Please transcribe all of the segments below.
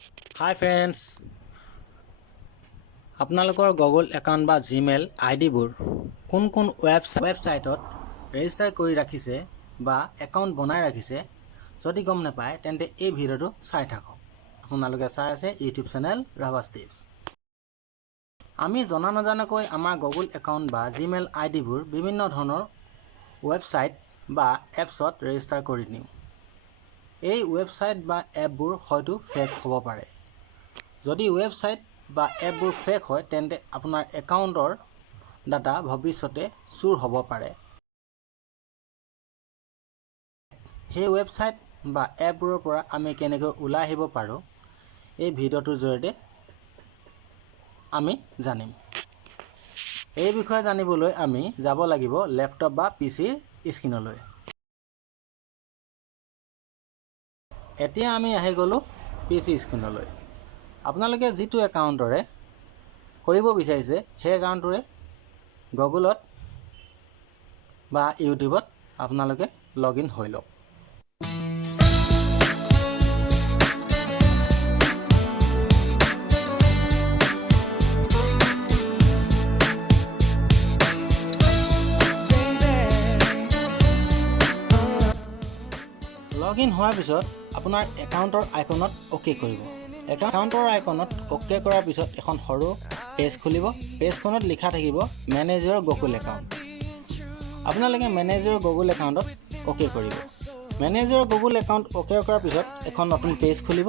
Hi friends, আপোনালোকৰ Google account বা Gmail আইডিবোৰ কোন ৱেবছাইটত ৰেজিষ্টাৰ কৰি ৰাখিছে বা একাউণ্ট বনাই ৰাখিছে যদি গম নাপায় তেন্তে এই ভিডিঅ'টো চাই থাকক। আপোনালোকে চাই আছে ইউটিউব চেনেল ৰাভাছ টিপছ। আমি জনা নজনাকৈ আমাৰ Google একাউণ্ট বা Gmail আইডিবোৰ বিভিন্ন ধৰণৰ ৱেবছাইট বা এপছত ৰেজিষ্টাৰ কৰি দিওঁ। এই ৱেবছাইট বা এপবোৰ হয়তো ফেক হ'ব পাৰে। যদি ৱেবছাইট বা এপবোৰ ফেক হয় তেন্তে আপোনাৰ একাউণ্টৰ ডাটা ভৱিষ্যতে চুৰ হ'ব পাৰে। সেই ৱেবছাইট বা এপবোৰৰ পৰা আমি কেনেকৈ ওলাই আহিব পাৰোঁ এই ভিডিঅ'টোৰ জৰিয়তে আমি জানিম। এই বিষয়ে জানিবলৈ আমি যাব লাগিব লেপটপ বা পিচিৰ স্ক্ৰীনলৈ। এতিয়া আমি আহি গ'লোঁ পিচি স্ক্ৰীনলৈ। আপোনালোকে যিটো একাউণ্টৰে কৰিব বিচাৰিছে সেই একাউণ্টৰে গুগলত বা ইউটিউবত আপোনালোকে লগইন হৈ লওক। লগইন হোৱাৰ পিছত আপোনাৰ একাউণ্টৰ আইকনত অ'কে কৰিব। একাউণ্টৰ আইকনত অ'কে কৰাৰ পিছত এখন সৰু পেজ খুলিব। পেজখনত লিখা থাকিব মেনেজ ইউৰ গুগল একাউণ্ট। আপোনালোকে মেনেজ ইউৰ গুগল একাউণ্টত অ'কে কৰিব। মেনেজ ইউৰ গুগল একাউণ্ট অ'কে কৰাৰ পিছত এখন নতুন পেজ খুলিব।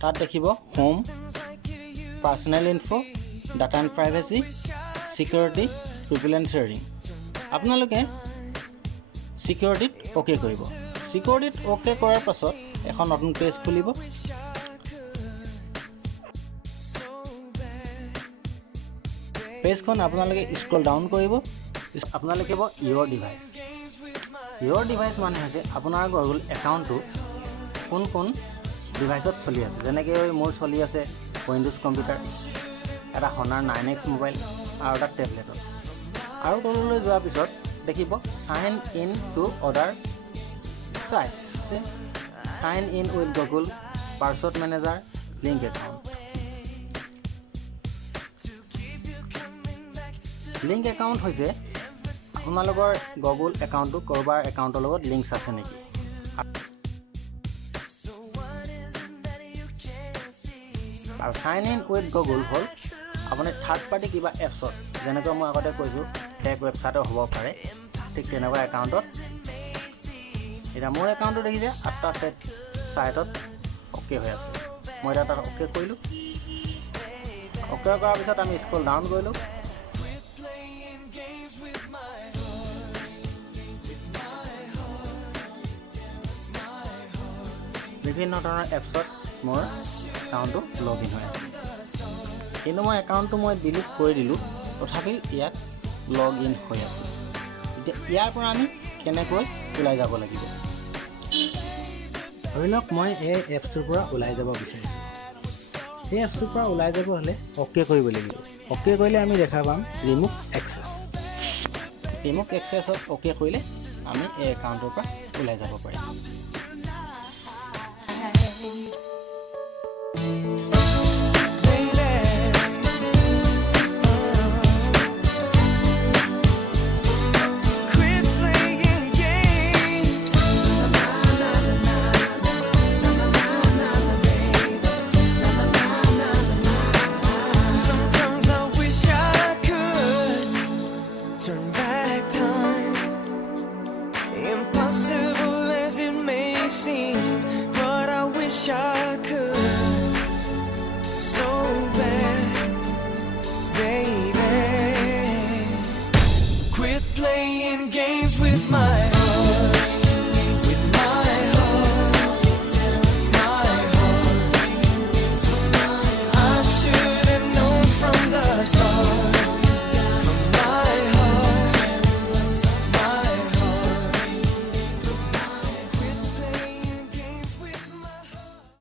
তাত দেখিব home, personal info, data and privacy, security, people and sharing. আপোনালোকে ছিকিউৰিটিত অ'কে কৰিব। ছিকিউৰিটিত অ'কে কৰাৰ পাছত এখন নতুন পেজ খুলিব। পেজখন আপোনালোকে স্ক্ৰল ডাউন কৰিব। আপোনালোকে লিখিব ইয়ৰ ডিভাইচ। ইয়ৰ ডিভাইচ মানে হৈছে আপোনাৰ গুগল একাউণ্টটো কোন ডিভাইচত চলি আছে। যেনেকৈ মোৰ চলি আছে উইণ্ডোজ কম্পিউটাৰ, এটা হনাৰ 9X মোবাইল আৰু এটা টেবলেটত। আৰু তললৈ যোৱাৰ পিছত দেখিব sign in to other sites, sign in with Google, password manager, link account. Link account হৈছে আপোনালোকৰ গুগল একাউণ্টটো ক'ৰবাৰ একাউণ্টৰ লগত লিংকছ আছে নেকি। আৰু চাইন ইন উইথ গুগল হ'ল আপুনি থাৰ্ড পাৰ্টি কিবা এপছত, যেনেকৈ মই আগতে কৈছোঁ ফেক ৱেবছাইটৰ হ'ব পাৰে, ঠিক তেনেকুৱা একাউণ্টত। এতিয়া মোৰ একাউণ্টটো দেখিছে 8টা ছাইটত অ'কে হৈ আছে। মই এতিয়া তাত অ'কে কৰিলোঁ। অ'কে কৰাৰ পিছত আমি স্ক্ৰল ডাউন কৰিলোঁ। বিভিন্ন ধৰণৰ এপছত মোৰ একাউণ্টটো লগইন হৈ আছে। কিন্তু মই একাউণ্টটো ডিলিট কৰি দিলোঁ, তথাপি ইয়াত লগ ইন হৈ আছে। এতিয়া ইয়াৰ পৰা আমি কেনেকৈ ওলাই যাব লাগিব। ধৰি লওক মই এই এপছটোৰ পৰা ওলাই যাব বিচাৰিছোঁ। এই এপছটোৰ পৰা ওলাই যাব হ'লে অ'কে কৰিব লাগিব। অ'কে কৰিলে আমি দেখা পাম ৰিমুভ এক্সেছ। ৰিমুভ এক্সেছত অ'কে কৰিলে আমি এই একাউণ্টৰ পৰা ওলাই যাব পাৰিম। Turn back time, impossible as it may seem, but I wish I could, so bad, baby. Quit playing games with my